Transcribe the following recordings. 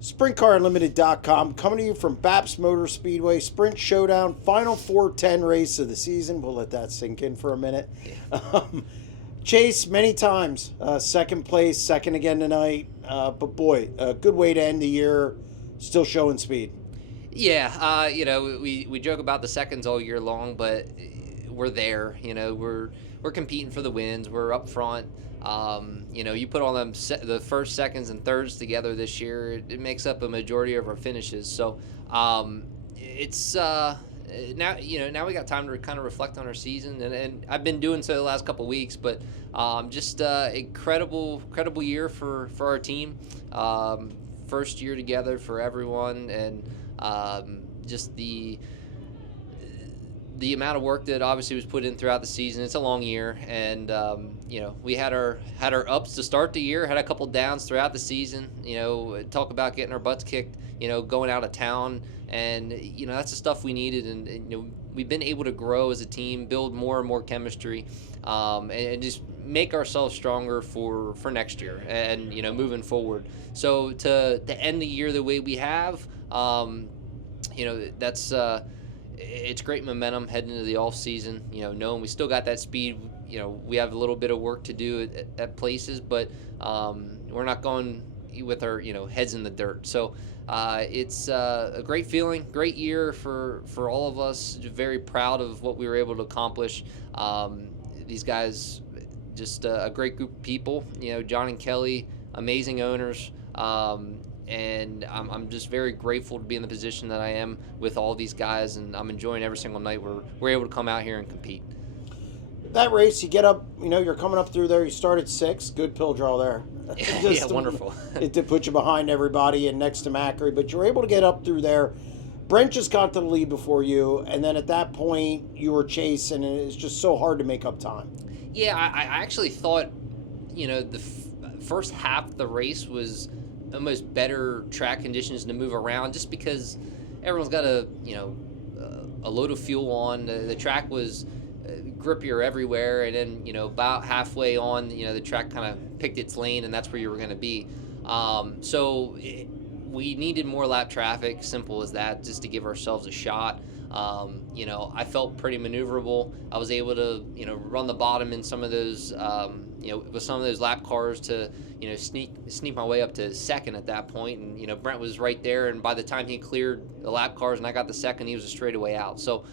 SprintCarUnlimited.com coming to you from BAPS Motor Speedway, Sprint Showdown, final 410 race of the season. We'll let that sink in for a minute. Yeah. Chase, many times, second place, second again tonight. But boy, a good way to end the year, still showing speed. Yeah, we joke about the seconds all year long, but we're there. We're competing for the wins. We're up front. You put all the first, seconds, and thirds together this year, it makes up a majority of our finishes. So it's now we got time to kind of reflect on our season, and I've been doing so the last couple of weeks. But just incredible year for our team. First year together for everyone, and just the amount of work that obviously was put in throughout the season. It's a long year, and we had our ups to start the year, had a couple downs throughout the season. Talk about getting our butts kicked, going out of town, and that's the stuff we needed. And we've been able to grow as a team, build more and more chemistry, and just make ourselves stronger for next year and moving forward. So to end the year the way we have, that's it's great momentum heading into the off season. Knowing we still got that speed. We have a little bit of work to do at places, but we're not going with our heads in the dirt. So it's a great feeling, great year for all of us. Very proud of what we were able to accomplish. These guys, just a great group of people. John and Kelly, amazing owners. And I'm just very grateful to be in the position that I am with all these guys, and I'm enjoying every single night we're able to come out here and compete. That race, you get up, you're coming up through there, you start at 6, good pill draw there. Yeah, wonderful. It did put you behind everybody and next to Macri, but you're able to get up through there. Brent just got to the lead before you, and then at that point, you were chasing, and it's just so hard to make up time. Yeah, I actually thought, the first half of the race was almost better track conditions to move around, just because everyone's got a load of fuel on. The track was grippier everywhere, and then about halfway on, the track kind of picked its lane, and that's where you were going to be. We needed more lap traffic, simple as that, just to give ourselves a shot. I felt pretty maneuverable. I was able to run the bottom in some of those with some of those lap cars to sneak my way up to second at that point. And Brent was right there, and by the time he cleared the lap cars and I got the second, he was a straightaway out. So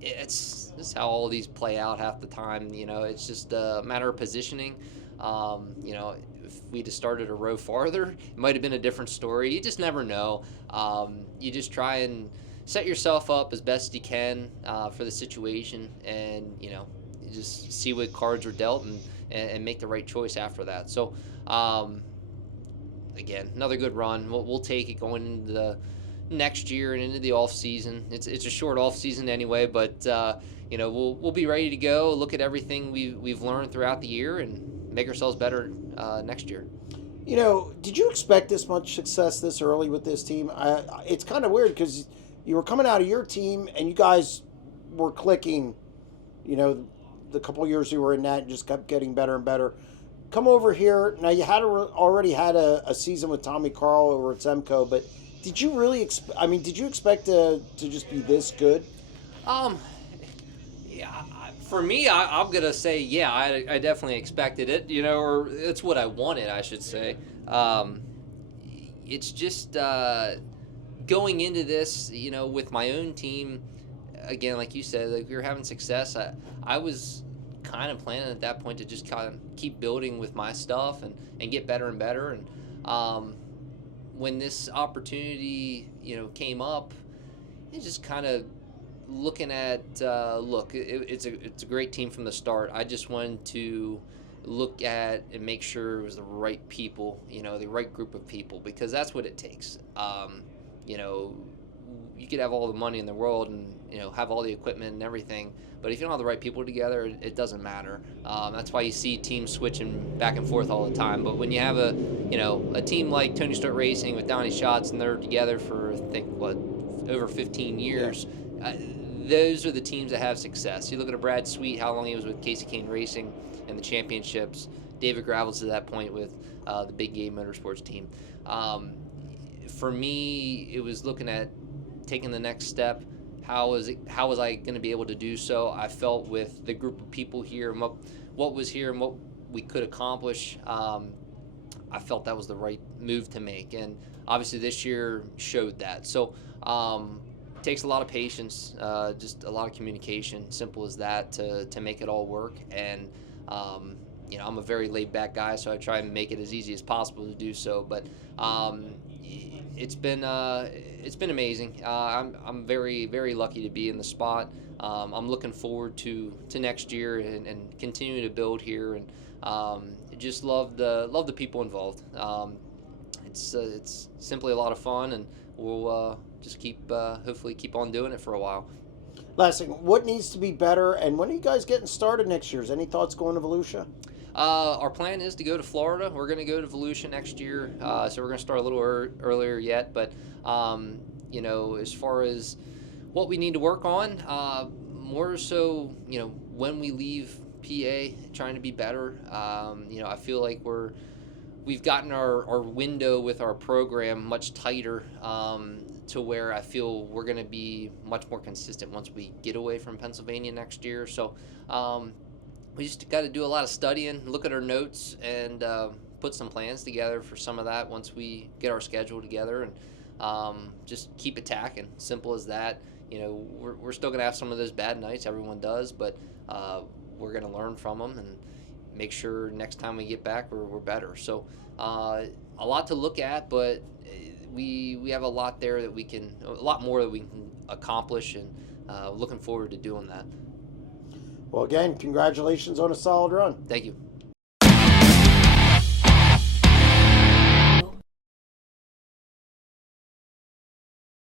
it's how all these play out half the time. It's just a matter of positioning. If we'd have started a row farther, it might have been a different story. You just never know. You just try and set yourself up as best you can for the situation, and you just see what cards are dealt and make the right choice after that. So again, another good run. We'll take it going into the next year and into the off season. It's a short off season anyway, but we'll be ready to go. Look at everything we've learned throughout the year and make ourselves better next year. Did you expect this much success this early with this team? It's kind of weird because you were coming out of your team and you guys were clicking, the couple years you were in that and just kept getting better and better. Come over here. Now, you had already had a season with Tommy Carl over at Zemco, but did you really did you expect to just be this good? Yeah, for me, I'm going to say, yeah, I definitely expected it, or it's what I wanted, I should say. It's just going into this, with my own team, again, like you said, like we were having success. I was kind of planning at that point to just kind of keep building with my stuff and get better and better. And when this opportunity, came up, it just kind of looking at it's a great team from the start. I just wanted to look at and make sure it was the right people, the right group of people, because that's what it takes. You could have all the money in the world and have all the equipment and everything, but if you don't have the right people together, it doesn't matter. That's why you see teams switching back and forth all the time. But when you have a team like Tony Stewart Racing with Donnie Schatz, and they're together for I think over 15 years. Yeah. Those are the teams that have success. You look at a Brad Sweet, how long he was with Casey Kane Racing and the championships. David Gravels to that point with the Big Game Motorsports team. for me, it was looking at taking the next step. How was I going to be able to do so? I felt with the group of people here and what was here and what we could accomplish, I felt that was the right move to make. And obviously this year showed that. So it takes a lot of patience, just a lot of communication, simple as that, to make it all work. And I'm a very laid back guy, so I try and make it as easy as possible to do so. But it's been amazing. I'm very, very lucky to be in the spot. I'm looking forward to next year and continuing to build here, and just love the people involved. It's simply a lot of fun, and we'll just hopefully keep on doing it for a while. Last thing, what needs to be better, and when are you guys getting started next year? Any thoughts going to Volusia? Our plan is to go to Florida. We're going to go to Volusia next year, so we're going to start a little earlier yet. But as far as what we need to work on, more so, when we leave PA, trying to be better. I feel like we've gotten our window with our program much tighter, to where I feel we're going to be much more consistent once we get away from Pennsylvania next year. So we just got to do a lot of studying, look at our notes, and put some plans together for some of that once we get our schedule together, and just keep attacking. Simple as that. We're still going to have some of those bad nights. Everyone does, but we're going to learn from them and make sure next time we get back we're better. So a lot to look at, but we have a lot there that a lot more that we can accomplish, and looking forward to doing that. Well, again, congratulations on a solid run. Thank you.